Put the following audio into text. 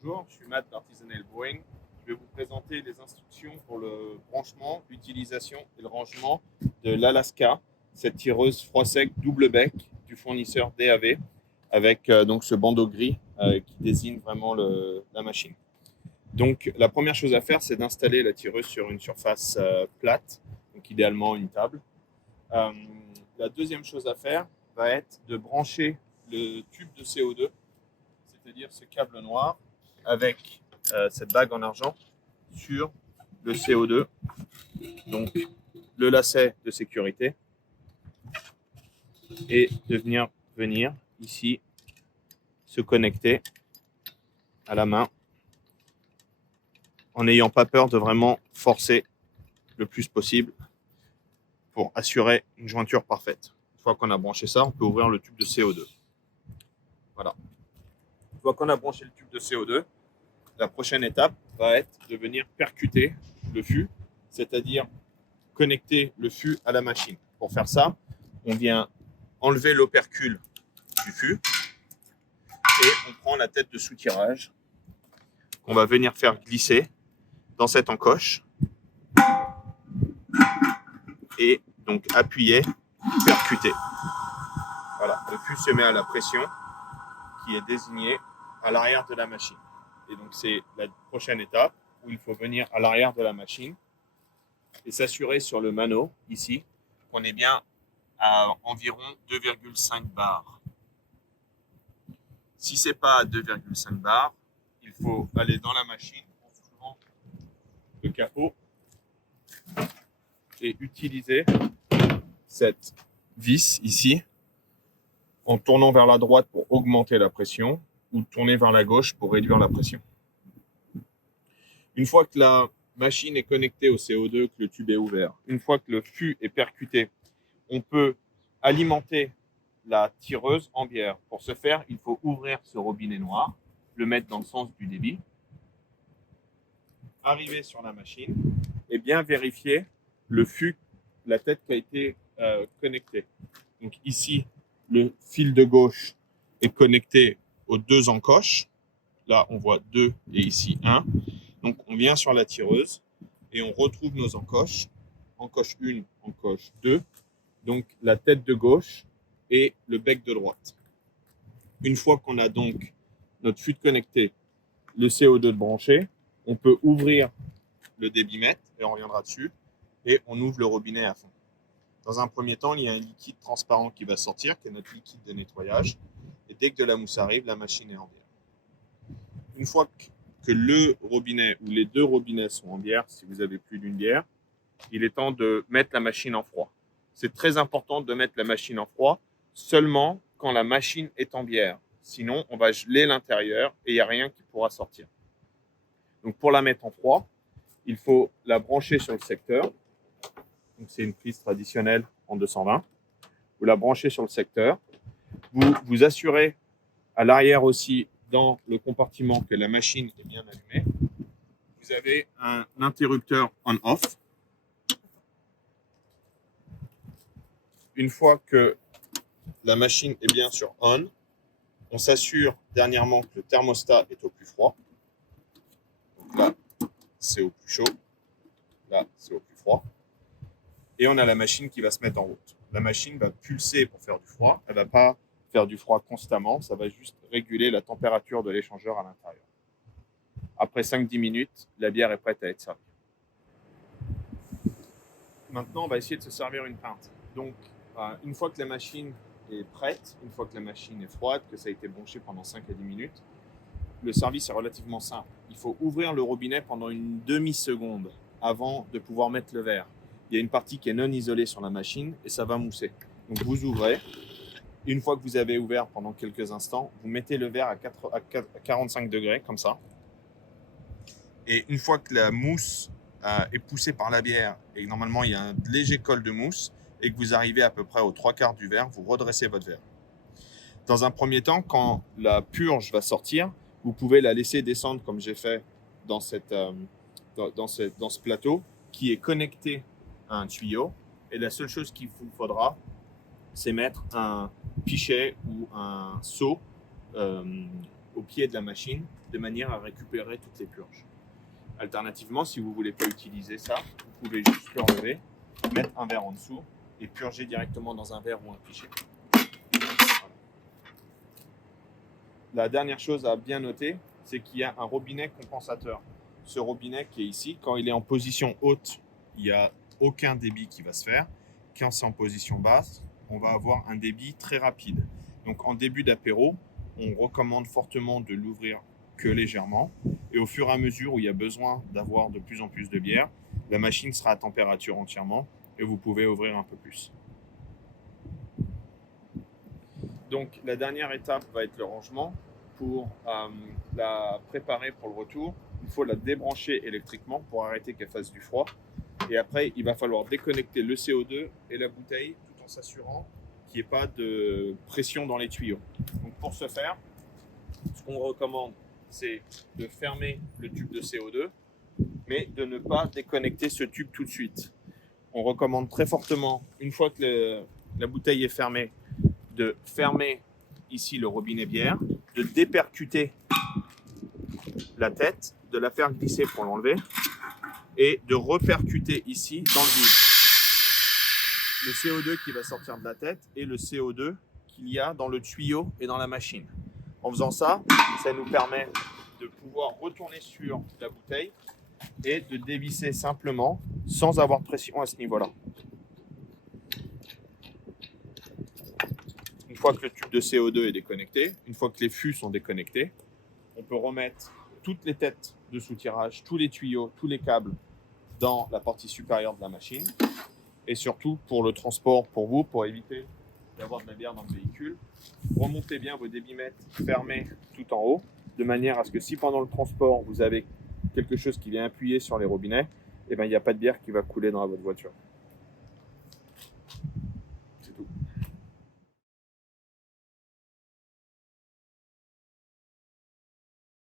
Bonjour, je suis Matt d'Artisanal Brewing. Je vais vous présenter les instructions pour le branchement, l'utilisation et le rangement de l'Alaska, cette tireuse froid sec double bec du fournisseur DAV avec donc ce bandeau gris qui désigne vraiment la machine. Donc la première chose à faire, c'est d'installer la tireuse sur une surface plate, donc idéalement une table. La deuxième chose à faire va être de brancher le tube de CO2, c'est-à-dire ce câble noir avec cette bague en argent sur le CO2, donc le lacet de sécurité, et de venir ici se connecter à la main en n'ayant pas peur de vraiment forcer le plus possible pour assurer une jointure parfaite. Une fois qu'on a branché ça, on peut ouvrir le tube de CO2. Voilà. Une fois qu'on a branché le tube de CO2, la prochaine étape va être de venir percuter le fût, c'est-à-dire connecter le fût à la machine. Pour faire ça, on vient enlever l'opercule du fût et on prend la tête de soutirage qu'on va venir faire glisser dans cette encoche et donc appuyer, percuter. Voilà, le fût se met à la pression qui est désignée à l'arrière de la machine. Et donc c'est la prochaine étape où il faut venir à l'arrière de la machine et s'assurer sur le mano ici qu'on est bien à environ 2,5 bars. Si ce n'est pas à 2,5 bars, il faut aller dans la machine en soulevant le capot et utiliser cette vis ici en tournant vers la droite pour augmenter la pression ou tourner vers la gauche pour réduire la pression. Une fois que la machine est connectée au CO2, que le tube est ouvert, une fois que le fût est percuté, on peut alimenter la tireuse en bière. Pour ce faire, il faut ouvrir ce robinet noir, le mettre dans le sens du débit, arriver sur la machine et bien vérifier le fût, la tête qui a été connectée. Donc ici, le fil de gauche est connecté aux deux encoches. Là, on voit 2 et ici 1. Donc, on vient sur la tireuse et on retrouve nos encoches. Encoche 1, encoche 2. Donc, la tête de gauche et le bec de droite. Une fois qu'on a donc notre fût connecté, le CO2 de branché, on peut ouvrir le débitmètre, et on reviendra dessus, et on ouvre le robinet à fond. Dans un premier temps, il y a un liquide transparent qui va sortir, qui est notre liquide de nettoyage. Et dès que de la mousse arrive, la machine est en bière. Une fois que le robinet ou les deux robinets sont en bière, si vous avez plus d'une bière, il est temps de mettre la machine en froid. C'est très important de mettre la machine en froid seulement quand la machine est en bière. Sinon, on va geler l'intérieur et il n'y a rien qui pourra sortir. Donc, pour la mettre en froid, il faut la brancher sur le secteur. Donc, c'est une prise traditionnelle en 220. Vous la branchez sur le secteur. Vous vous assurez à l'arrière aussi dans le compartiment que la machine est bien allumée. Vous avez un interrupteur on-off. Une fois que la machine est bien sur on, on s'assure dernièrement que le thermostat est au plus froid. Donc là, c'est au plus chaud. Là, c'est au plus froid. Et on a la machine qui va se mettre en route. La machine va pulser pour faire du froid. Elle ne va pas faire du froid constamment. Ça va juste réguler la température de l'échangeur à l'intérieur. Après 5-10 minutes, la bière est prête à être servie. Maintenant, on va essayer de se servir une pinte. Donc, une fois que la machine est prête, une fois que la machine est froide, que ça a été branché pendant 5 à 10 minutes, le service est relativement simple. Il faut ouvrir le robinet pendant une demi-seconde avant de pouvoir mettre le verre. Il y a une partie qui est non isolée sur la machine et ça va mousser. Donc vous ouvrez. Une fois que vous avez ouvert pendant quelques instants, vous mettez le verre à 45 degrés, comme ça. Et une fois que la mousse est poussée par la bière et que normalement il y a un léger col de mousse et que vous arrivez à peu près aux 3/4 du verre, vous redressez votre verre. Dans un premier temps, quand la purge va sortir, vous pouvez la laisser descendre comme j'ai fait dans ce plateau qui est connecté à un tuyau. Et la seule chose qu'il vous faudra, c'est mettre un pichet ou un seau au pied de la machine de manière à récupérer toutes les purges. Alternativement, si vous ne voulez pas utiliser ça, vous pouvez juste le relever, mettre un verre en dessous et purger directement dans un verre ou un pichet. Voilà. La dernière chose à bien noter, c'est qu'il y a un robinet compensateur. Ce robinet qui est ici, quand il est en position haute, il n'y a aucun débit qui va se faire. Quand c'est en position basse, on va avoir un débit très rapide. Donc en début d'apéro, on recommande fortement de l'ouvrir que légèrement. Et au fur et à mesure où il y a besoin d'avoir de plus en plus de bière, la machine sera à température entièrement et vous pouvez ouvrir un peu plus. Donc la dernière étape va être le rangement. Pour la préparer pour le retour, il faut la débrancher électriquement pour arrêter qu'elle fasse du froid. Et après, il va falloir déconnecter le CO2 et la bouteille tout en s'assurant qu'il n'y ait pas de pression dans les tuyaux. Donc pour ce faire, ce qu'on recommande, c'est de fermer le tube de CO2, mais de ne pas déconnecter ce tube tout de suite. On recommande très fortement, une fois que la bouteille est fermée, de fermer ici le robinet bière, de dépercuter la tête, de la faire glisser pour l'enlever et de repercuter ici dans le vide. Le CO2 qui va sortir de la tête et le CO2 qu'il y a dans le tuyau et dans la machine. En faisant ça, ça nous permet de pouvoir retourner sur la bouteille et de dévisser simplement sans avoir de pression à ce niveau-là. Une fois que le tube de CO2 est déconnecté, une fois que les fûts sont déconnectés, on peut remettre toutes les têtes de soutirage, tous les tuyaux, tous les câbles dans la partie supérieure de la machine. Et surtout pour le transport, pour vous, pour éviter d'avoir de la bière dans le véhicule, remontez bien vos débitmètres fermés tout en haut, de manière à ce que si pendant le transport vous avez quelque chose qui vient appuyer sur les robinets, eh ben, il n'y a pas de bière qui va couler dans votre voiture.